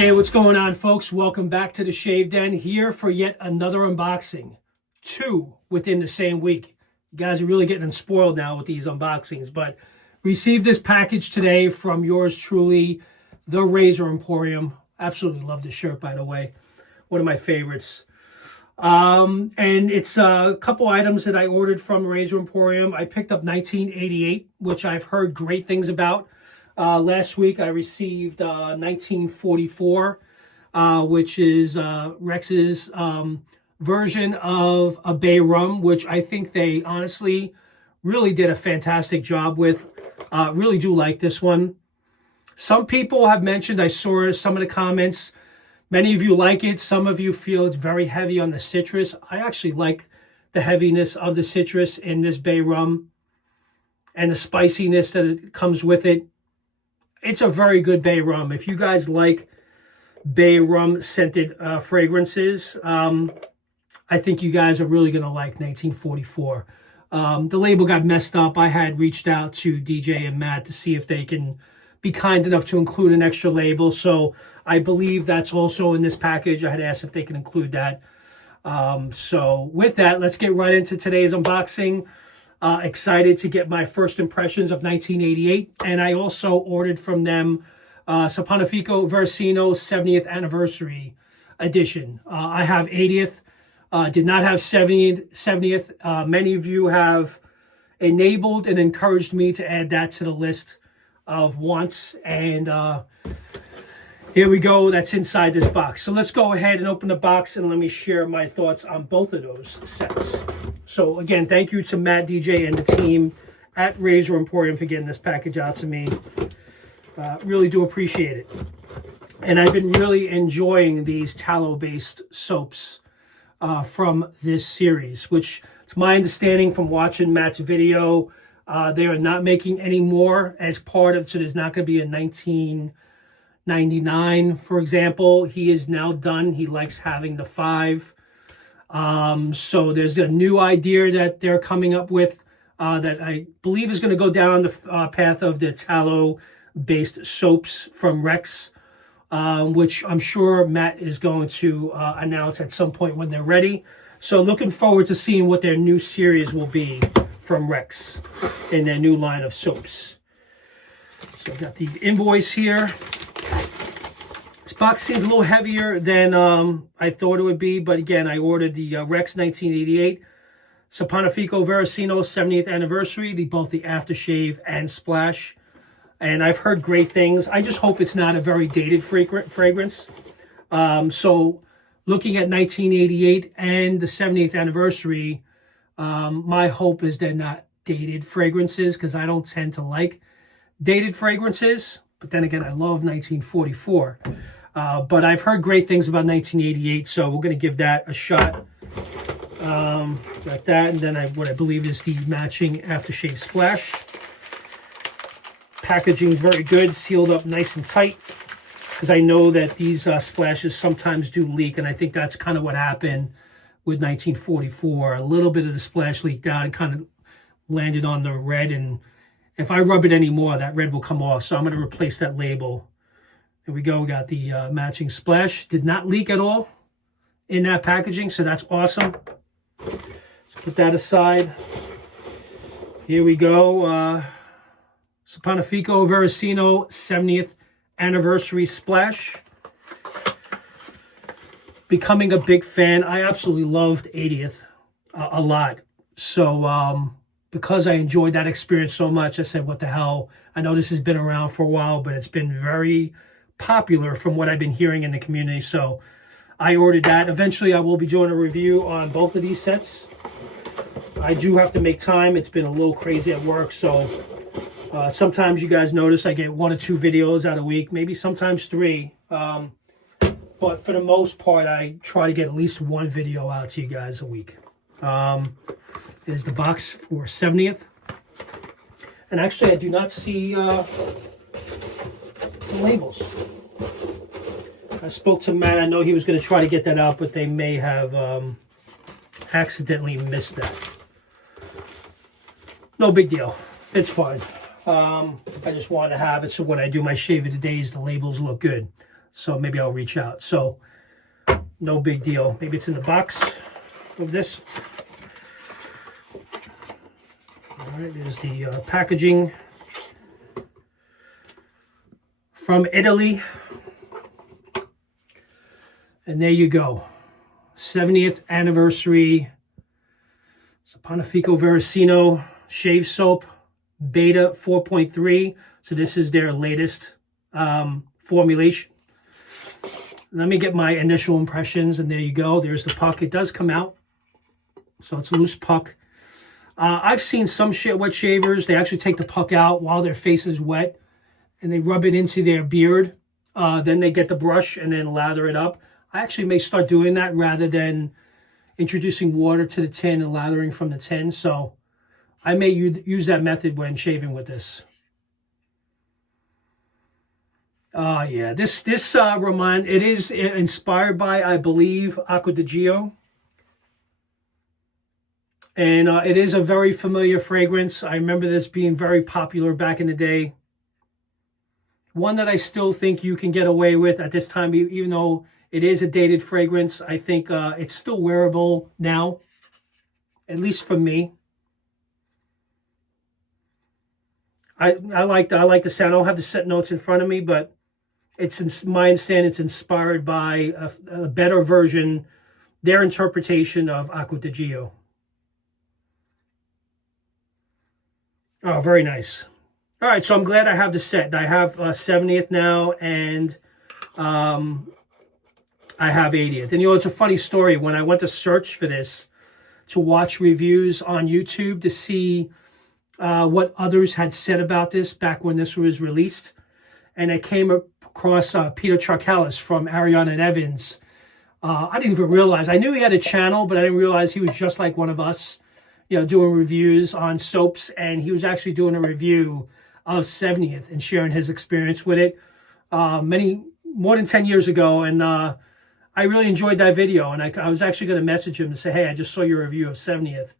Hey, what's going on, folks? Welcome back to the Shave Den, here for yet another unboxing. 2 within the same week. You guys are really getting spoiled now with these unboxings, but received this package today from yours truly, the Razor Emporium. Absolutely love this shirt, by the way. One of my favorites. And it's a couple items that I ordered from Razor Emporium. I picked up 1988, which I've heard great things about. Last week I received 1944, which is Rex's version of a bay rum, which I think they honestly really did a fantastic job with. Really do like this one. Some people have mentioned, I saw some of the comments, many of you like it, some of you feel it's very heavy on the citrus. I actually like the heaviness of the citrus in this bay rum and the spiciness that it comes with it. It's a very good bay rum. If you guys like bay rum scented fragrances, I think you guys are really going to like 1944. The label got messed up. I had reached out to DJ and Matt to see if they can be kind enough to include an extra label. So I believe that's also in this package. I had asked if they can include that. So with that, let's get right into today's unboxing. Excited to get my first impressions of 1988. And I also ordered from them Saponificio Varesino 70th Anniversary Edition. I have 80th, did not have 70th. Many of you have enabled and encouraged me to add that to the list of wants. And here we go. That's inside this box. So let's go ahead and open the box and let me share my thoughts on both of those sets. So again, thank you to Matt, DJ, and the team at Razor Emporium for getting this package out to me. Really do appreciate it. And I've been really enjoying these tallow-based soaps from this series, which it's my understanding from watching Matt's video, they are not making any more as part of, so there's not going to be a 1999, for example. He is now done. He likes having the 5. So there's a new idea that they're coming up with that I believe is going to go down the path of the tallow-based soaps from Rex, which I'm sure Matt is going to announce at some point when they're ready. So looking forward to seeing what their new series will be from Rex in their new line of soaps. So I've got the invoice here. This box seems a little heavier than I thought it would be, but again, I ordered the Rex 1988 Saponificio Varesino 70th Anniversary, both the aftershave and splash. And I've heard great things. I just hope it's not a very dated fragrance. So looking at 1988 and the 70th anniversary, my hope is they're not dated fragrances, because I don't tend to like dated fragrances. But then again, I love 1944. But I've heard great things about 1988, so we're going to give that a shot. Got that, and then what I believe is the matching aftershave splash. Packaging is very good, sealed up nice and tight, because I know that these splashes sometimes do leak, and I think that's kind of what happened with 1944. A little bit of the splash leaked out and kind of landed on the red, and if I rub it anymore, that red will come off, so I'm going to replace that label. There we go. We got the matching splash. Did not leak at all in that packaging, so that's awesome. Let's put that aside. Here we go. Saponificio Varesino 70th Anniversary Splash. Becoming a big fan. I absolutely loved 80th a lot. So because I enjoyed that experience so much, I said, what the hell? I know this has been around for a while, but it's been very popular from what I've been hearing in the community. So I ordered that. Eventually, I will be doing a review on both of these sets. I do have to make time. It's been a little crazy at work, so sometimes you guys notice I get 1 or 2 videos out a week, maybe sometimes 3. But for the most part, I try to get at least 1 video out to you guys a week. There's the box for 70th. And actually, I do not see the labels. I spoke to Matt. I know he was going to try to get that out, but they may have accidentally missed that. No big deal. It's fine. I just wanted to have it so when I do my shave of the days, the labels look good. So maybe I'll reach out. So no big deal. Maybe it's in the box of this. All right, there's the packaging from Italy. And there you go. 70th anniversary Saponificio Varesino shave soap, beta 4.3. So this is their latest formulation. Let me get my initial impressions, and there you go. There's the puck. It does come out. So it's a loose puck. I've seen some wet shavers, they actually take the puck out while their face is wet, and they rub it into their beard. Then they get the brush and then lather it up. I actually may start doing that rather than introducing water to the tin and lathering from the tin. So I may use that method when shaving with this. Yeah, this it is inspired by, I believe, Acqua di Gio. And it is a very familiar fragrance. I remember this being very popular back in the day. One that I still think you can get away with at this time, even though it is a dated fragrance. I think it's still wearable now, at least for me. I like the scent. I don't have the scent notes in front of me, but it's my understanding it's inspired by a better version, their interpretation of Acqua di Gio. Oh, very nice. All right, so I'm glad I have the set. I have 70th now, and I have 80th. And, it's a funny story. When I went to search for this, to watch reviews on YouTube to see what others had said about this back when this was released, and I came across Peter Charkalis from Ariana and Evans. I didn't even realize. I knew he had a channel, but I didn't realize he was just like one of us, doing reviews on soaps. And he was actually doing a review of 70th and sharing his experience with it more than 10 years ago. And I really enjoyed that video. And I was actually going to message him and say, hey, I just saw your review of 70th.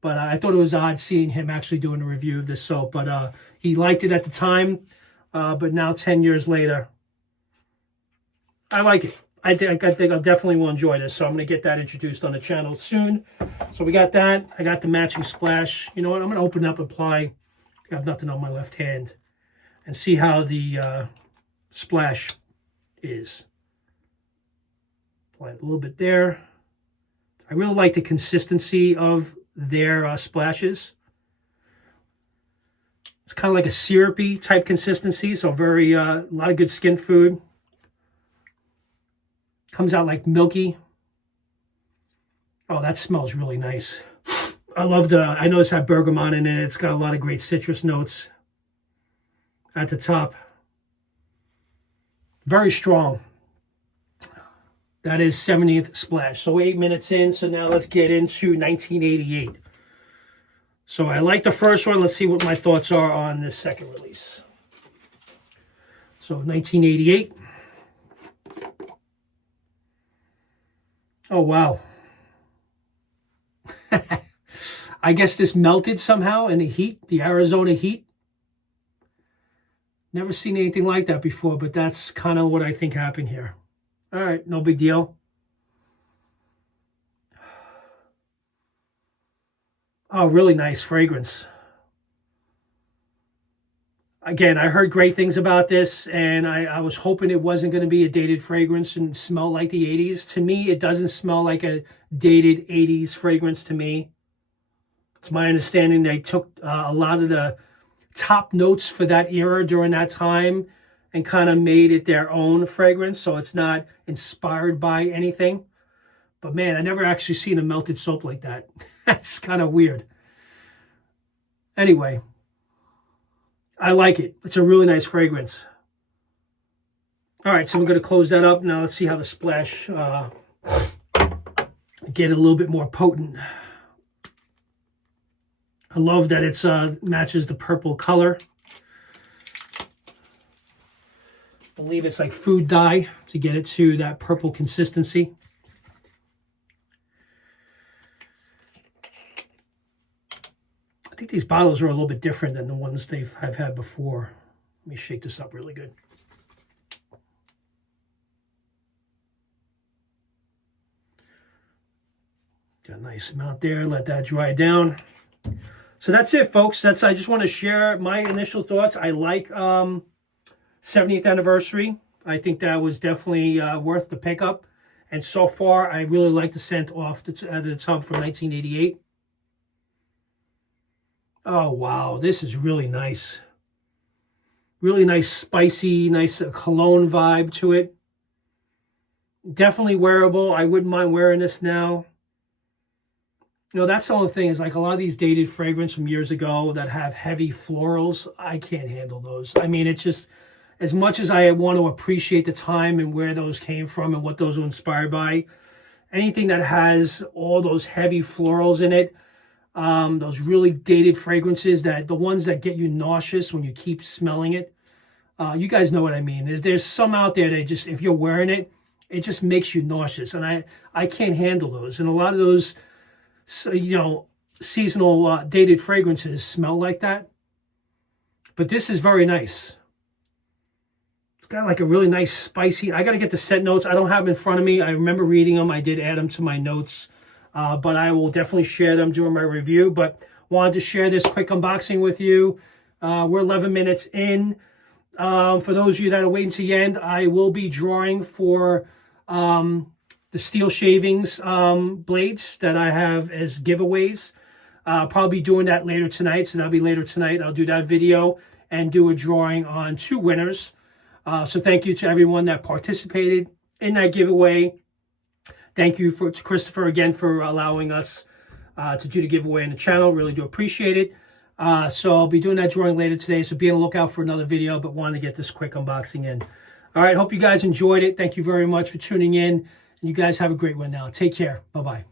But I thought it was odd seeing him actually doing a review of this soap. But he liked it at the time. But now 10 years later, I like it. I think I definitely will enjoy this. So I'm going to get that introduced on the channel soon. So we got that. I got the matching splash. You know what? I'm going to open up and apply. I have nothing on my left hand. And see how the splash is. Apply it a little bit there. I really like the consistency of their splashes. It's kind of like a syrupy type consistency, so very a lot of good skin food. Comes out like milky. Oh, that smells really nice. I love I know it's had bergamot in it. It's got a lot of great citrus notes at the top. Very strong. That is 70th splash. So 8 minutes in, so now let's get into 1988. So I like the first one. Let's see what my thoughts are on this second release. So 1988. Oh, wow. I guess this melted somehow in the heat, the Arizona heat. Never seen anything like that before, but that's kind of what I think happened here. All right, no big deal. Oh, really nice fragrance. Again, I heard great things about this, and I was hoping it wasn't going to be a dated fragrance and smell like the 80s. To me, it doesn't smell like a dated 80s fragrance to me. It's my understanding they took a lot of the top notes for that era during that time and kind of made it their own fragrance, so it's not inspired by anything. But man, I never actually seen a melted soap like that. That's kind of weird. Anyway, I like it. It's a really nice fragrance. All right, so we're going to close that up. Now let's see how the splash get a little bit more potent. I love that it's matches the purple color. I believe it's like food dye to get it to that purple consistency. I think these bottles are a little bit different than the ones I've had before. Let me shake this up really good. Got a nice amount there. Let that dry down. So that's it, folks. I just want to share my initial thoughts. I like 70th anniversary. I think that was definitely worth the pickup. And so far, I really like the scent off the tub from 1988. Oh, wow. This is really nice. Really nice, spicy, nice cologne vibe to it. Definitely wearable. I wouldn't mind wearing this now. You know, that's the only thing is like a lot of these dated fragrance from years ago that have heavy florals, I can't handle those. I mean, it's just, as much as I want to appreciate the time and where those came from and what those were inspired by, anything that has all those heavy florals in it, those really dated fragrances, that the ones that get you nauseous when you keep smelling it, you guys know what I mean. There's some out there that just, if you're wearing it, it just makes you nauseous, and I can't handle those. And a lot of those, you know, seasonal dated fragrances smell like that. But this is very nice. It's got like a really nice spicy, I got to get the scent notes. I don't have them in front of me. I remember reading them. I did add them to my notes, but I will definitely share them during my review. But wanted to share this quick unboxing with you. We're 11 minutes in. For those of you that are waiting to the end, I will be drawing for the steel shavings blades that I have as giveaways. Probably doing that later tonight, so that'll be later tonight. I'll do that video and do a drawing on 2 winners. So thank you to everyone that participated in that giveaway. Thank you to Christopher again for allowing us to do the giveaway on the channel. Really do appreciate it. So I'll be doing that drawing later today, so be on the lookout for another video, but wanted to get this quick unboxing in. All right, hope you guys enjoyed it. Thank you very much for tuning in. And you guys have a great one now. Take care. Bye-bye.